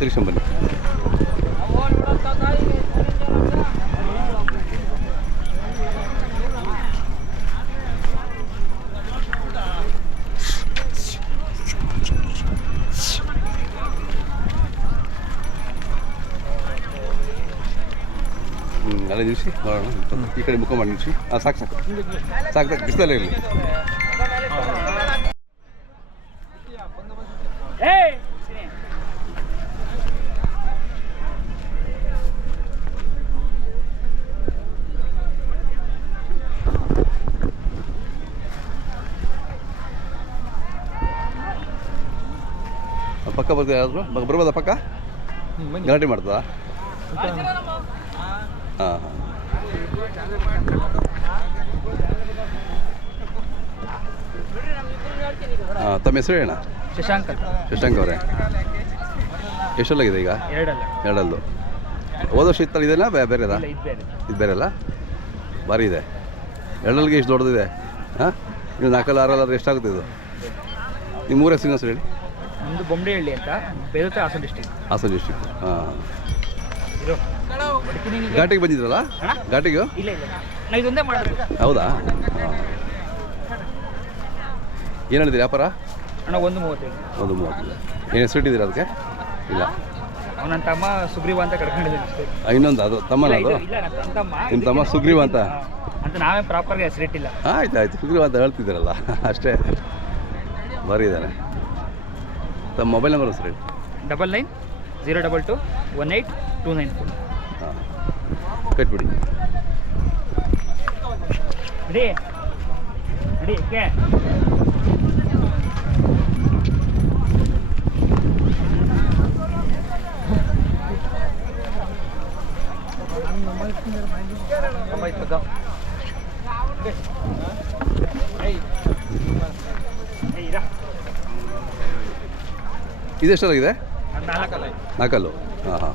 ತಿರ್ಸ್ಕೊಂಬನ್ನಿ. ಅಲ್ಲೇ ನಿಲ್ಲಿಸಿ ನೋಡೋಣ. ಈ ಕಡೆ ಮುಖ ಮಾಡಿ ನಿಲ್ಲಿಸಿ. ಹಾಂ ಸಾಕು ಸಾಕು ಸಾಕು ಸಾಕು ಬಿಸಿಲಲ್ಲೇ ಇರಲಿ. ಪಕ್ಕ ಬರ್ತೀವಿ ಯಾರಾದರೂ ಬರ್ಬೋದಾ? ಪಕ್ಕ ಗಲಾಟೆ ಮಾಡ್ತದಾ? ಹಾಂ ಹಾಂ ಹಾಂ. ತಮ್ಮ ಹೆಸರು ಹೇಳೋಣ. ಶಶಾಂಕ್ ಅವರೇ, ಎಷ್ಟಲ್ಲಾಗಿದೆ ಈಗ? ಎರಡಲ್ಲು. ಹೋದ ವರ್ಷ ಇತ್ತಲ್ಲ, ಇದೆಲ್ಲ ಬೇರೆದಾ? ಇದು ಬೇರೆ ಅಲ್ಲ, ಭಾರಿ ಇದೆ. ಎರಡಲ್ಲಿಗೆ ಇಷ್ಟು ದೊಡ್ಡದಿದೆ. ಹಾಂ, ನೀವು 4 6 ಎಷ್ಟಾಗುತ್ತೆ ಇದು? ನಿಮ್ಮ ಊರ ಹೆಸರು ಹೇಳಿ. ನಮ್ಮದು ಬೊಮ್ಮಡಿಹಳ್ಳಿ ಅಂತ, ಬೇರುತ್ತೆ, ಹಾಸನ ಡಿಸ್ಟ್ರಿಕ್ಟ್. ಹಾಂ. ಘಾಟಿಗೆ ಬಂದಿದ್ರಲ್ಲ? ಘಾಟಿಗೆ ಇಲ್ಲ ಇದೊಂದೇ ಮಾಡೋದು. ಹೌದಾ? ಏನು ಹೇಳಿದ್ರಿ ವ್ಯಾಪಾರ? ಅಣ್ಣ 1.35. 1.35. ಏನು ಹೆಸರು ಇಟ್ಟಿದ್ದೀರಾ ಅದಕ್ಕೆ? ಇಲ್ಲ, ನನ್ನ ತಮ್ಮ ಸುಗ್ರೀವ ಅಂತ ಕರ್ಕೊಂಡಿದ್ದೀನಿ ಅಷ್ಟೇ. ಇನ್ನೊಂದು ಅದು ತಮ್ಮನ? ಅದು ನಿಮ್ಮ ತಮ್ಮ ಸುಗ್ರೀವ ಅಂತ ನಾವೇ ಪ್ರಾಪರ್ಗೆ ಹೆಸರಿಟ್ಟಿಲ್ಲ. ಆಯ್ತು ಸುಗ್ರೀವ ಅಂತ ಹೇಳ್ತಿದ್ದೀರಲ್ಲ ಅಷ್ಟೇ. ಭಾರಿ ಇದ್ದಾನೆ. ತಮ್ಮ ಮೊಬೈಲ್ ನಂಬರ್ ಹೆಸರು ಹೇಳಿ. 9902218294. ಹಾಂ, ಕಟ್ಬಿಡಿ. Ready okay. ಇದೆಷ್ಟಲ್ಲಾಗಿದೆ? 4 4. ಹಾಂ ಹಾಂ.